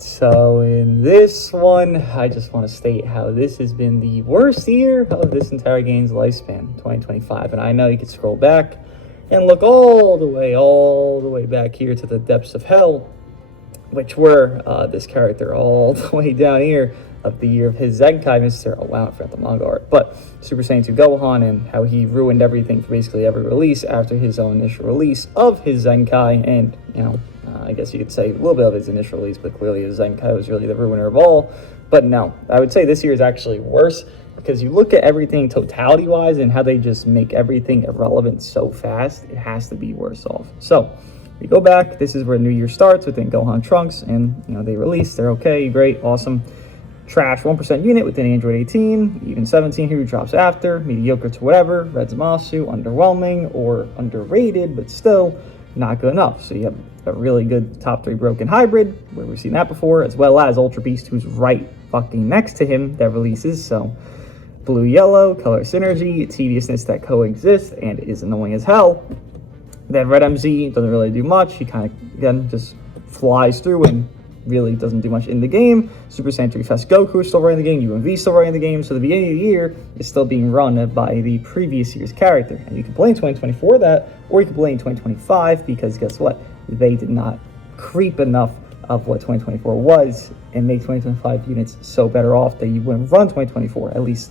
Alright, so in this one, I just want to state how this has been the worst year of this entire game's lifespan, 2025. And I know you can scroll back and look all the way back here to the depths of hell, which were this character all the way down here of the year of his Zenkai, Mr. Oh wow, I forgot the manga art. But Super Saiyan 2 Gohan and how he ruined everything for basically every release after his own initial release of his Zenkai. And, you know, I guess you could say a little bit of his initial release, but clearly his Zenkai was really the ruiner of all. But no, I would say this year is actually worse because you look at everything totality-wise and how they just make everything irrelevant so fast, it has to be worse off. So we go back, this is where New Year starts within Gohan Trunks, and you know they release, they're okay, great, awesome. Trash 1% unit within Android 18, even 17 who drops after, mediocre to whatever, Red Zamasu, underwhelming or underrated, but still not good enough. So you have a really good top 3 broken hybrid, where we've seen that before, as well as Ultra Beast, who's right fucking next to him, that releases. So blue yellow, color synergy, tediousness that coexists and is annoying as hell. Then Red MZ doesn't really do much. He kind of, again, just flies through and really doesn't do much in the game. Super Saiyan 3 Fest Goku is still running the game. UMV is still running the game. So the beginning of the year is still being run by the previous year's character. And you can blame 2024 that, or you can blame 2025 because guess what? They did not creep enough of what 2024 was and make 2025 units so better off that you wouldn't run 2024, at least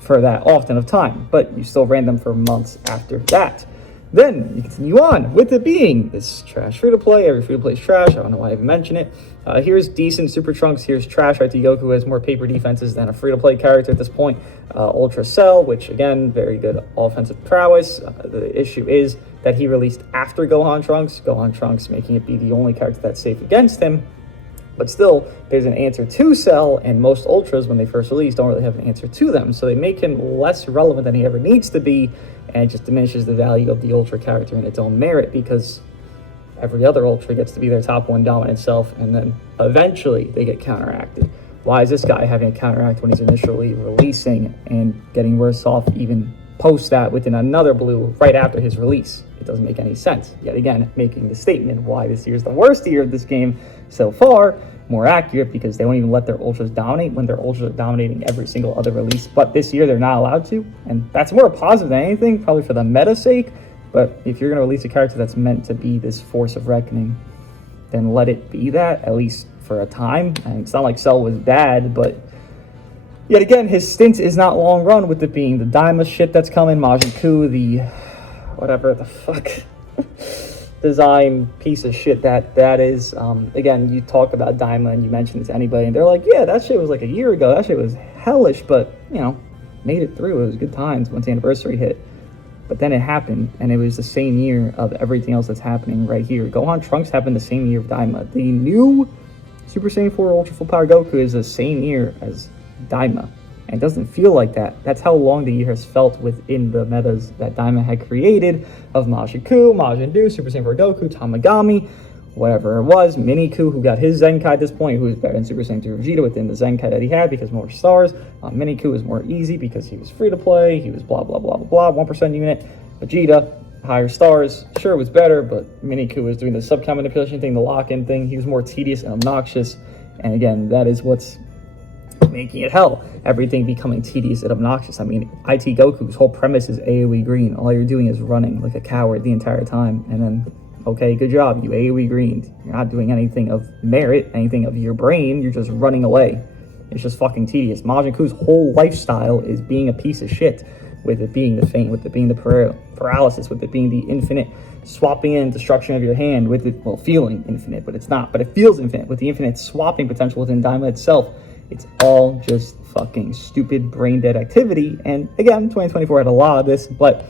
for that often of time. But you still ran them for months after that. Then you continue on with it being this trash free-to-play. Every free-to-play is trash. I don't know why I even mention it. Here's decent Super Trunks. Here's trash IT Goku, has more paper defenses than a free-to-play character at this point. Ultra Cell, which again, very good offensive prowess. The issue is that he released after Gohan Trunks. Gohan Trunks making it be the only character that's safe against him. But still, there's an answer to Cell, and most Ultras, when they first release, don't really have an answer to them. So they make him less relevant than he ever needs to be, and it just diminishes the value of the Ultra character in its own merit, because every other Ultra gets to be their top 1 dominant self, and then eventually they get counteracted. Why is this guy having a counteract when he's initially releasing and getting worse off even post that within another blue right after his release? It doesn't make any sense. Yet again, making the statement why this year is the worst year of this game so far more accurate, because they won't even let their Ultras dominate when their Ultras are dominating every single other release. But this year they're not allowed to, and that's more positive than anything, probably for the meta sake. But if you're going to release a character that's meant to be this force of reckoning, then let it be that, at least for a time. And it's not like Cell was bad, but yet again, his stint is not long run, with it being the Daima shit that's coming, Majin Ku, the whatever the fuck design piece of shit that is. Again, you talk about Daima and you mention it to anybody and they're like, yeah, that shit was like a year ago, that shit was hellish, but you know, made it through. It was good times once the anniversary hit. But then it happened, and it was the same year of everything else that's happening right here. Gohan Trunks happened the same year of Daima. The new Super Saiyan 4 Ultra Full Power Goku is the same year as Daima. And it doesn't feel like that. That's how long the year has felt within the metas that Daima had created of Majin Ku, Majin Buu, Super Saiyan 4 Goku, Tamagami, whatever it was, Mini Ku, who got his Zenkai at this point, who was better than Super Saiyan 2 Vegeta within the Zenkai that he had because more stars. Mini Ku was more easy because he was free to play, he was blah, blah, blah, blah, blah, 1% unit. Vegeta, higher stars, sure it was better, but Mini Ku was doing the sub-count manipulation thing, the lock-in thing. He was more tedious and obnoxious, and again, that is what's making it hell. Everything becoming tedious and obnoxious. I mean, IT Goku's whole premise is AoE green. All you're doing is running like a coward the entire time, and then, okay, good job, you AoE greened. You're not doing anything of merit, anything of your brain, you're just running away. It's just fucking tedious. Majin Ku's whole lifestyle is being a piece of shit, with it being the faint, with it being the paralysis, with it being the infinite swapping in destruction of your hand, with it, well, feeling infinite, but it's not, but it feels infinite, with the infinite swapping potential within Daima itself. It's all just fucking stupid brain dead activity. And again, 2024 had a lot of this, but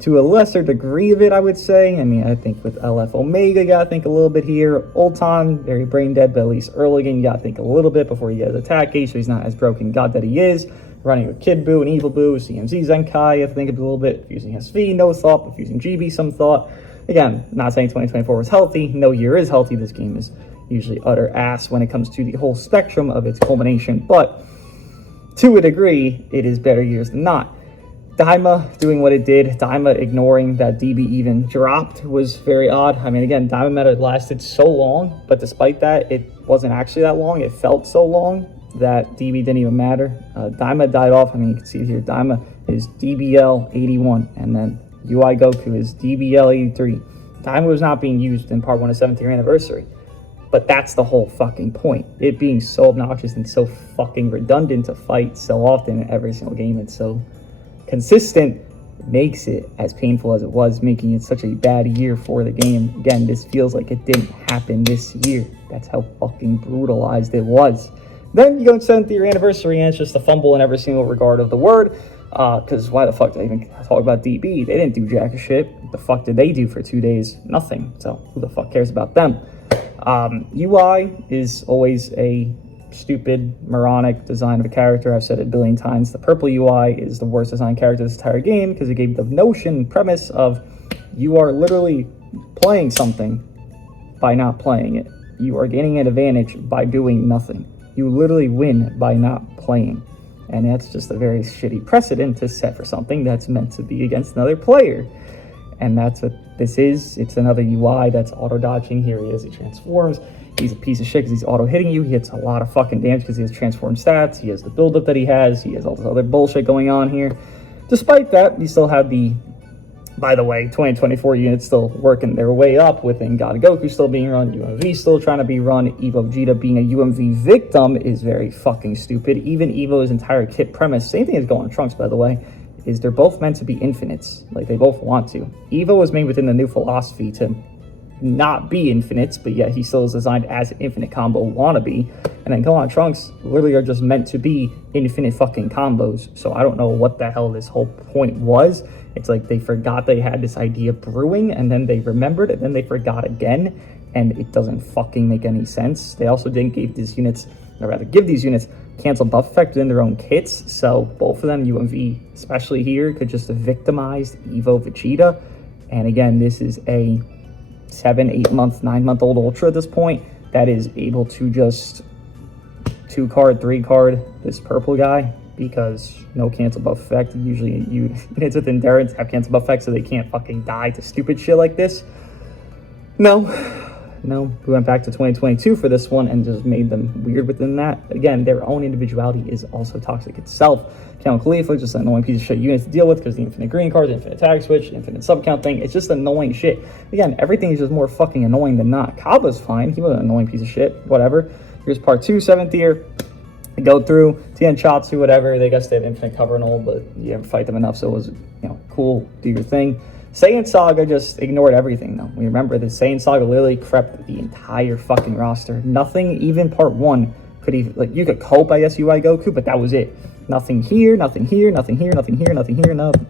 to a lesser degree of it, I would say. I mean, I think with LF Omega, you gotta think a little bit here. Ulton, very brain dead, but at least early game, you gotta think a little bit before you get his attack gauge, so he's not as broken god that he is. Running with Kid Buu and Evil Buu, CMZ Zenkai, you have to think of it a little bit. Fusing SV, no thought, but fusing GB, some thought. Again, not saying 2024 was healthy. No year is healthy. This game is usually utter ass when it comes to the whole spectrum of its culmination, but to a degree, it is better years than not. Daima doing what it did, Daima ignoring that DB even dropped was very odd. I mean, again, Daima meta lasted so long, but despite that, it wasn't actually that long. It felt so long that DB didn't even matter. Daima died off. I mean, you can see it here. Daima is DBL 81, and then UI Goku is DBL 83. Daima was not being used in part 1 of 7th year anniversary. But that's the whole fucking point. It being so obnoxious and so fucking redundant to fight so often in every single game and so consistent makes it as painful as it was, making it such a bad year for the game. Again, this feels like it didn't happen this year. That's how fucking brutalized it was. Then you go to 7th year anniversary and it's just a fumble in every single regard of the word. Because why the fuck did I even talk about DB? They didn't do jack of shit. What the fuck did they do for 2 days? Nothing. So who the fuck cares about them? UI is always a stupid, moronic design of a character. I've said it a billion times. The purple UI is the worst designed character this entire game because it gave the notion, premise of you are literally playing something by not playing it. You are gaining an advantage by doing nothing. You literally win by not playing. And that's just a very shitty precedent to set for something that's meant to be against another player. And that's what this is. It's another UI that's auto-dodging. Here he is. He transforms. He's a piece of shit because he's auto-hitting you. He hits a lot of fucking damage because he has transformed stats. He has the build-up that he has. He has all this other bullshit going on here. Despite that, you still have the, by the way, 2024 units still working their way up with God Goku still being run, UMV still trying to be run. Evo Vegeta being a UMV victim is very fucking stupid. Even Evo's entire kit premise, same thing as going Trunks, by the way, is they're both meant to be infinites. Like, they both want to. Evo was made within the new philosophy to not be infinites, but yet he still is designed as an infinite combo wannabe. And then Gohan Trunks literally are just meant to be infinite fucking combos. So I don't know what the hell this whole point was. It's like they forgot they had this idea brewing, and then they remembered, and then they forgot again, and it doesn't fucking make any sense. They also didn't give these units, or rather give these units, cancel buff effect within their own kits, so both of them, UMV especially here, could just have victimized Evo Vegeta. And again, this is a 7, 8 month, 9 month old Ultra at this point that is able to just 2-card, 3-card this purple guy because no cancel buff effect. Usually units with endurance have cancel buff effect so they can't fucking die to stupid shit like this. No, we went back to 2022 for this one and just made them weird within that. Again, their own individuality is also toxic itself. Count Khalifa, just an annoying piece of shit unit to deal with because the infinite green cards, infinite tag switch, infinite subcount thing, it's just annoying shit. Again, everything is just more fucking annoying than not. Kaba's fine, he was an annoying piece of shit, whatever. Here's part 2, 7th year. Go through Tien Chatsu, whatever. They guess they have infinite cover and all, but you haven't fight them enough, so it was, cool, do your thing. Saiyan Saga just ignored everything, though. We remember that Saiyan Saga literally crept the entire fucking roster. Nothing, even part 1, could even, like, you could cope, I guess, UI Goku, but that was it. Nothing here, nothing here, nothing here, nothing here, nothing here, nothing.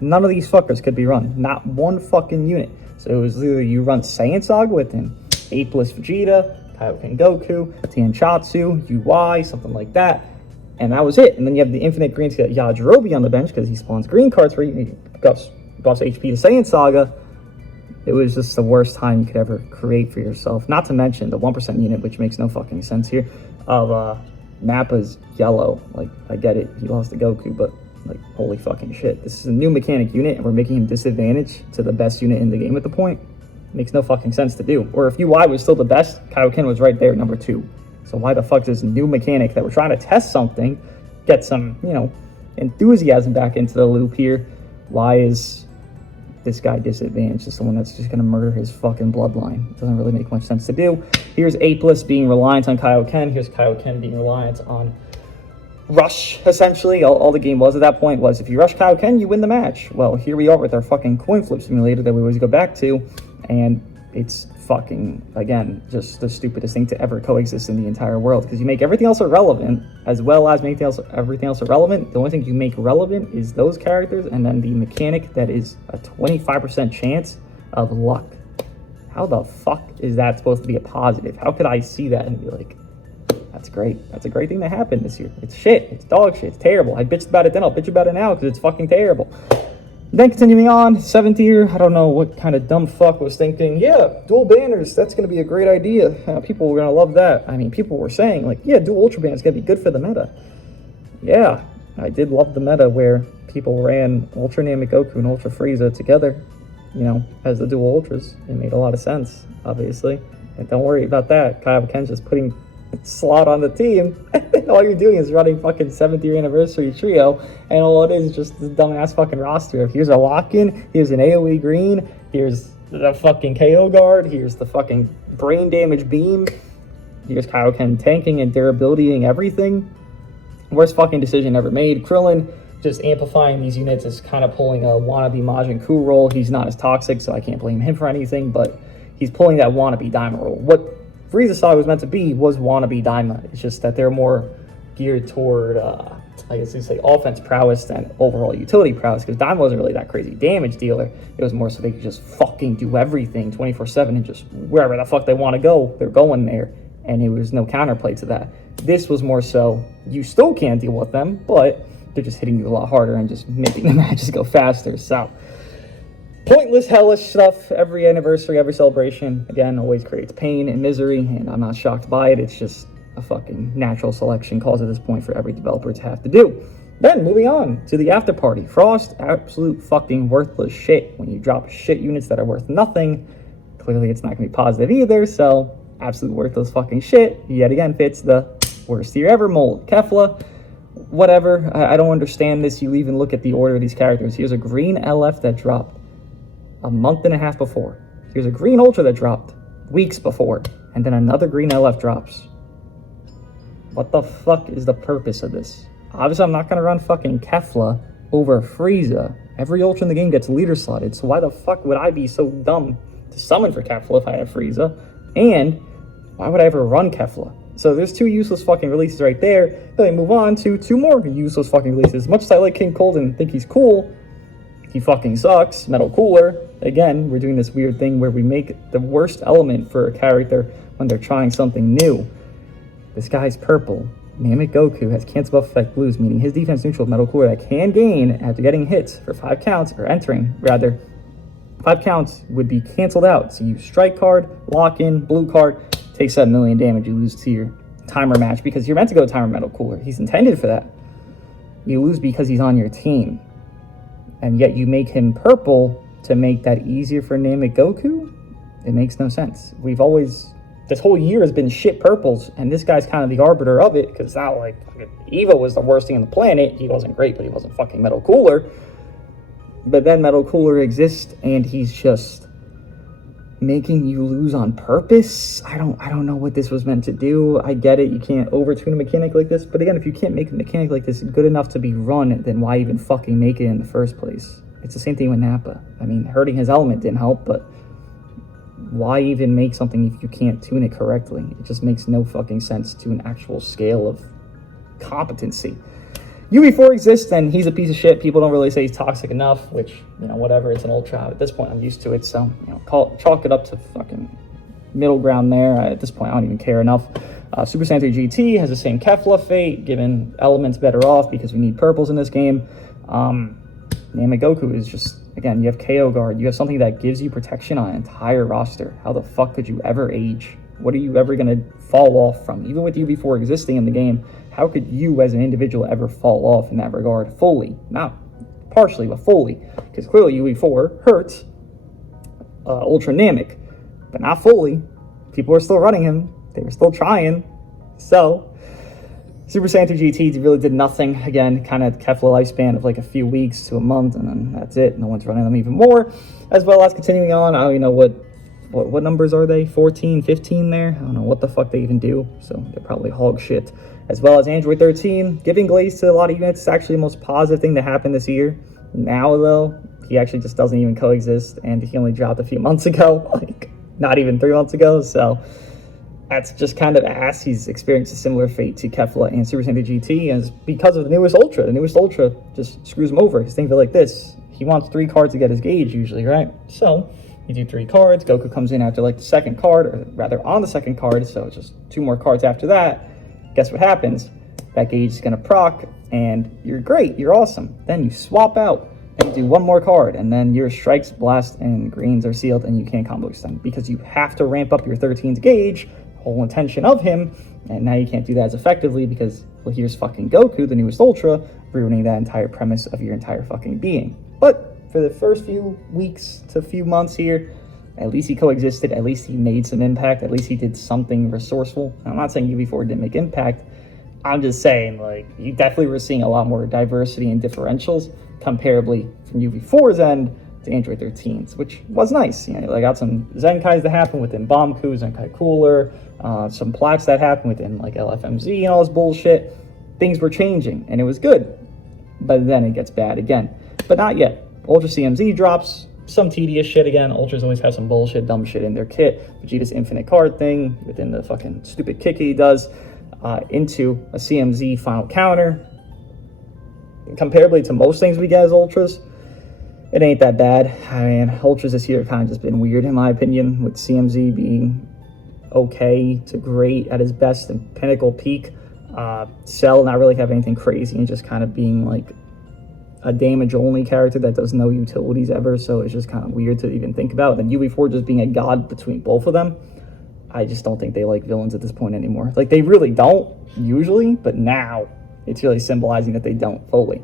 None of these fuckers could be run. Not one fucking unit. So it was literally, you run Saiyan Saga with him, 8 Vegeta, Kaioken Goku, Tien Chatsu, UI, something like that. And that was it. And then you have the infinite greens, you got Yajirobe on the bench because he spawns green cards for you. He buffs HP to Saiyan Saga. It was just the worst time you could ever create for yourself. Not to mention the 1% unit, which makes no fucking sense here, of Nappa's yellow. Like, I get it, he lost to Goku, but like, holy fucking shit. This is a new mechanic unit and we're making him disadvantaged to the best unit in the game at the point. Makes no fucking sense to do. Or if UI was still the best, Kaioken was right there, number 2. So why the fuck does this new mechanic that we're trying to test something, get some, enthusiasm back into the loop here? Why is this guy disadvantaged to someone that's just going to murder his fucking bloodline? It doesn't really make much sense to do. Here's Apeless being reliant on Kaioken. Here's Kaioken being reliant on Rush, essentially. All the game was at that point was if you rush Kaioken, you win the match. Well, here we are with our fucking coin flip simulator that we always go back to, and it's fucking, again, just the stupidest thing to ever coexist in the entire world, because you make everything else irrelevant as well as make everything else irrelevant. The only thing you make relevant is those characters and then the mechanic that is a 25% chance of luck. How the fuck is that supposed to be a positive? How could I see that and be like, that's great. That's a great thing that happened this year. It's shit. It's dog shit. It's terrible. I bitched about it then. I'll bitch about it now because it's fucking terrible. Then continuing on, 7th year, I don't know what kind of dumb fuck was thinking, yeah, dual banners, that's going to be a great idea. People were going to love that. I mean, people were saying, like, yeah, dual Ultra Banners is going to be good for the meta. Yeah, I did love the meta where people ran Ultra Namek Goku and Ultra Frieza together, you know, as the dual Ultras. It made a lot of sense, obviously. And don't worry about that. Kyle Ken's just putting slot on the team. All you're doing is running fucking 7th year anniversary trio, and all it is just this dumbass fucking roster. Here's a lock-in, here's an AoE green, here's the fucking KO guard, here's the fucking brain damage beam, here's Kaioken tanking and durability and everything. Worst fucking decision ever made. Krillin just amplifying these units is kind of pulling a wannabe Majin Ku role. He's not as toxic, so I can't blame him for anything, but he's pulling that wannabe Daima role. What Frieza saw was meant to be was wannabe Daima. It's just that they're more geared toward, I guess you'd say, offense prowess than overall utility prowess, because Daima wasn't really that crazy damage dealer. It was more so they could just fucking do everything 24/7 and just wherever the fuck they want to go, they're going there, and there was no counterplay to that. This was more so, you still can't deal with them, but they're just hitting you a lot harder and just making the matches go faster. So pointless, hellish stuff. Every anniversary, every celebration, again, always creates pain and misery, and I'm not shocked by it. It's just a fucking natural selection cause at this point for every developer to have to do. Then, moving on to the after party. Frost, absolute fucking worthless shit. When you drop shit units that are worth nothing, clearly it's not going to be positive either, so absolute worthless fucking shit. Yet again, fits the worst year ever mold. Kefla, whatever. I don't understand this. You even look at the order of these characters. Here's a green LF that dropped a month and a half before. Here's a green Ultra that dropped weeks before. And then another green LF drops. What the fuck is the purpose of this? Obviously, I'm not going to run fucking Kefla over Frieza. Every Ultra in the game gets leader slotted, so why the fuck would I be so dumb to summon for Kefla if I have Frieza? And why would I ever run Kefla? So there's 2 useless fucking releases right there. Then we move on to 2 more useless fucking releases. Much as I like King Cold and think he's cool, he fucking sucks. Metal Cooler. Again, we're doing this weird thing where we make the worst element for a character when they're trying something new. This guy's purple. Namek Goku has cancel buff effect blues, meaning his defense neutral Metal Cooler that can gain after getting hits for 5 counts, or entering, rather. 5 counts would be canceled out. So you strike card, lock in, blue card, take 7 million damage, you lose to your timer match because you're meant to go timer Metal Cooler. He's intended for that. You lose because he's on your team. And yet you make him purple to make that easier for Namek Goku? It makes no sense. We've always, this whole year has been shit purples, and this guy's kind of the arbiter of it, because now, like, Evo was the worst thing on the planet. He wasn't great, but he wasn't fucking Metal Cooler. But then Metal Cooler exists, and he's just making you lose on purpose. I don't know what this was meant to do. I get it, you can't overtune a mechanic like this, but again, if you can't make a mechanic like this good enough to be run, then why even fucking make it in the first place? It's the same thing with Nappa. I mean, hurting his element didn't help, but why even make something if you can't tune it correctly? It just makes no fucking sense to an actual scale of competency. UV4 exists, and he's a piece of shit. People don't really say he's toxic enough, which, you know, whatever, it's an Ultra. At this point, I'm used to it, so, you know, chalk it up to fucking middle ground there. At this point, I don't even care enough. Super Saiyan 3 GT has the same Kefla fate, given elements better off because we need purples in this game. Namek Goku is just, again, you have KO guard. You have something that gives you protection on an entire roster. How the fuck could you ever age? What are you ever going to fall off from? Even with UV4 existing in the game, how could you as an individual ever fall off in that regard fully? Not partially, but fully. Because clearly UV4 hurts Ultra Namek, but not fully. People are still running him. They were still trying. So Super Saiyan 2 GT really did nothing. Again, kind of Kefla lifespan of like a few weeks to a month, and then that's it. No one's running them even more. As well as continuing on, I don't even know what numbers are they? 14, 15 there? I don't know what the fuck they even do. So they're probably hog shit. As well as Android 13, giving glaze to a lot of units is actually the most positive thing that happened this year. Now, though, he actually just doesn't even coexist, and he only dropped a few months ago, like not even 3 months ago, so that's just kind of ass. He's experienced a similar fate to Kefla and Super Saiyan 3 GT, and it's because of the newest Ultra. The newest Ultra just screws him over. Because think of it like this. He wants 3 cards to get his gauge usually, right? So you do 3 cards, Goku comes in after like the second card, or rather on the second card, so it's just 2 more cards after that. Guess what happens? That gauge is going to proc, and you're great, you're awesome. Then you swap out, and you do 1 more card, and then your strikes, blast, and greens are sealed, and you can't combo extend, because you have to ramp up your 13's gauge, whole intention of him, and now you can't do that as effectively because, well, here's fucking Goku, the newest Ultra, ruining that entire premise of your entire fucking being. But for the first few weeks to few months here, at least he coexisted, at least he made some impact, at least he did something resourceful. I'm not saying UV4 didn't make impact, I'm just saying, like, you definitely were seeing a lot more diversity and differentials comparably from UV4's end to Android 13's, which was nice. You know, I got some Zenkais that happened within Bombku, Zenkai Cooler, some plaques that happened within, like, LFMZ and all this bullshit. Things were changing, and it was good. But then it gets bad again. But not yet. Ultra CMZ drops some tedious shit again. Ultras always have some bullshit, dumb shit in their kit. Vegeta's infinite card thing within the fucking stupid kick he does. Into a CMZ final counter. Comparably to most things we get as Ultras, it ain't that bad. I mean, Ultras this year have kind of just been weird in my opinion, with CMZ being okay to great at his best and pinnacle peak. Cell not really have anything crazy and just kind of being like a damage only character that does no utilities ever, so it's just kind of weird to even think about. And UV4 just being a god between both of them. I just don't think they like villains at this point anymore. Like, they really don't, usually, but now it's really symbolizing that they don't fully.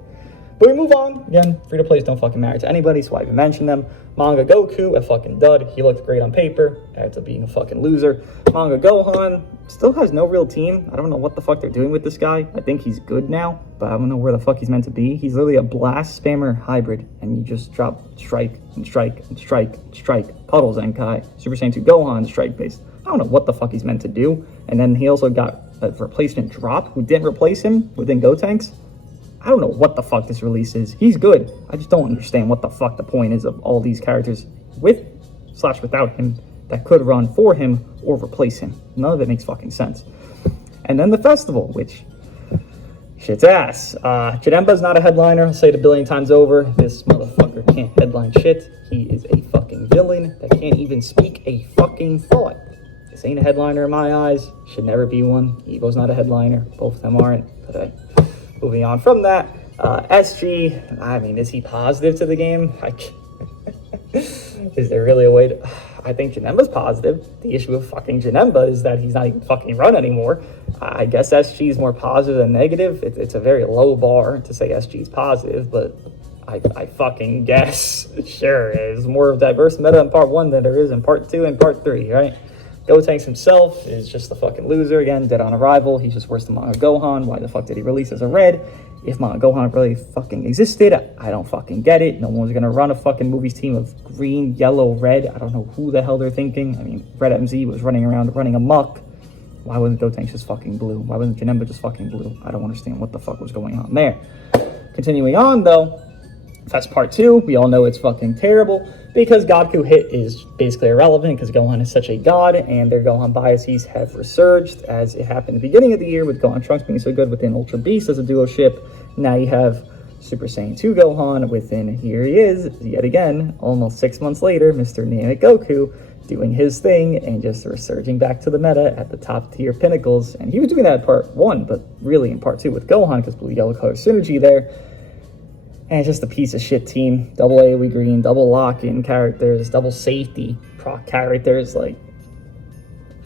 But we move on. Again, free-to-plays don't fucking matter to anybody, so I even mentioned them. Manga Goku, a fucking dud. He looked great on paper, ends up being a fucking loser. Manga Gohan still has no real team. I don't know what the fuck they're doing with this guy. I think he's good now, but I don't know where the fuck he's meant to be. He's literally a blast spammer hybrid, and you just drop strike and strike and strike and strike. Puddle Zenkai, Super Saiyan 2 Gohan, strike-based. I don't know what the fuck he's meant to do. And then he also got a replacement drop who didn't replace him within Gotenks. I don't know what the fuck this release is. He's good. I just don't understand what the fuck the point is of all these characters with/without him that could run for him or replace him. None of it makes fucking sense. And then the festival, which shit's ass. Janemba's not a headliner. I'll say it a billion times over. This motherfucker can't headline shit. He is a fucking villain that can't even speak a fucking thought. This ain't a headliner in my eyes. Should never be one. Evo's not a headliner. Both of them aren't. But moving on from that, SG, I mean, is he positive to the game? Is there really a way to... I think Janemba's positive. The issue with fucking Janemba is that he's not even fucking run anymore. I guess SG is more positive than negative. It's a very low bar to say SG is positive, but I fucking guess. Sure, there's more of a diverse meta in part 1 than there is in part 2 and part 3, right? Gotenks himself is just a fucking loser again, dead on arrival. He's just worse than Manga Gohan. Why the fuck did he release as a red? If Manga Gohan really fucking existed, I don't fucking get it. No one's gonna run a fucking movies team of green, yellow, red. I don't know who the hell they're thinking. I mean, Red MZ was running around running amok. Why wasn't Gotenks just fucking blue? Why wasn't Janemba just fucking blue? I don't understand what the fuck was going on there. Continuing on though, that's part 2. We all know it's fucking terrible because Goku hit is basically irrelevant because Gohan is such a god and their Gohan biases have resurged as it happened at the beginning of the year with Gohan Trunks being so good within Ultra Beast as a duo ship. Now you have Super Saiyan 2 Gohan within, here he is, yet again, almost 6 months later, Mr. Namek Goku doing his thing and just resurging back to the meta at the top tier pinnacles. And he was doing that in part 1, but really in part 2 with Gohan because blue yellow color synergy there. And it's just a piece of shit team. Double AoE green, double lock-in characters, double safety proc characters. Like,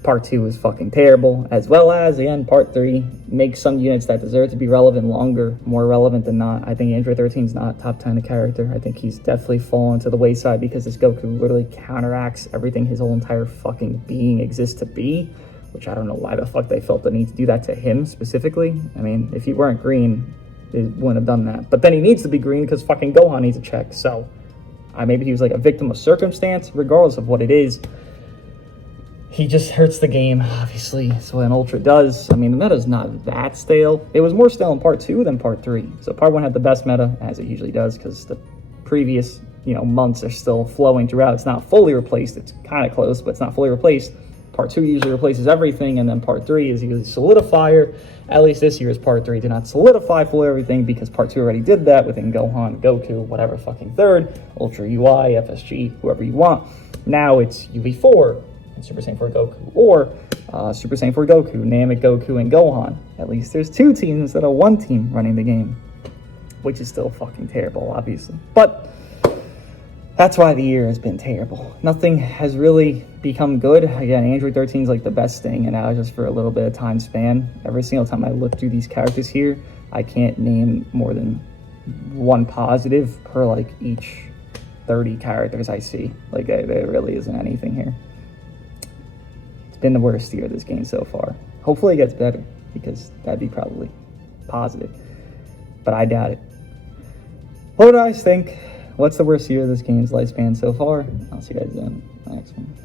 part 2 is fucking terrible. As well as, again, part 3 makes some units that deserve to be relevant longer, more relevant than not. I think Android 13 is not top 10 a character. I think he's definitely fallen to the wayside because this Goku literally counteracts everything his whole entire fucking being exists to be. Which I don't know why the fuck they felt the need to do that to him specifically. I mean, if he weren't green, they wouldn't have done that. But then he needs to be green because fucking Gohan needs a check. So maybe he was like a victim of circumstance. Regardless of what it is, he just hurts the game, obviously. That's what an Ultra does. I mean, the meta's not that stale. It was more stale in part 2 than part 3. So part 1 had the best meta, as it usually does, because the previous, months are still flowing throughout. It's not fully replaced. It's kind of close, but it's not fully replaced. Part 2 usually replaces everything, and then part 3 is usually solidifier. At least this year's part 3 did not solidify fully everything because part 2 already did that within Gohan, Goku, whatever fucking third, Ultra UI, FSG, whoever you want. Now it's UV4 and Super Saiyan 4 Goku, or Super Saiyan 4 Goku, Namek Goku, and Gohan. At least there's 2 teams instead of 1 team running the game, which is still fucking terrible, obviously. But That's why the year has been terrible. Nothing has really become good. Again, Android 13 is like the best thing, and now just for a little bit of time span. Every single time I look through these characters here, I can't name more than one positive per like each 30 characters I see. Like there really isn't anything here. It's been the worst year of this game so far. Hopefully it gets better, because that'd be probably positive. But I doubt it. What do you guys think? What's the worst year of this game's lifespan so far? I'll see you guys in the next one.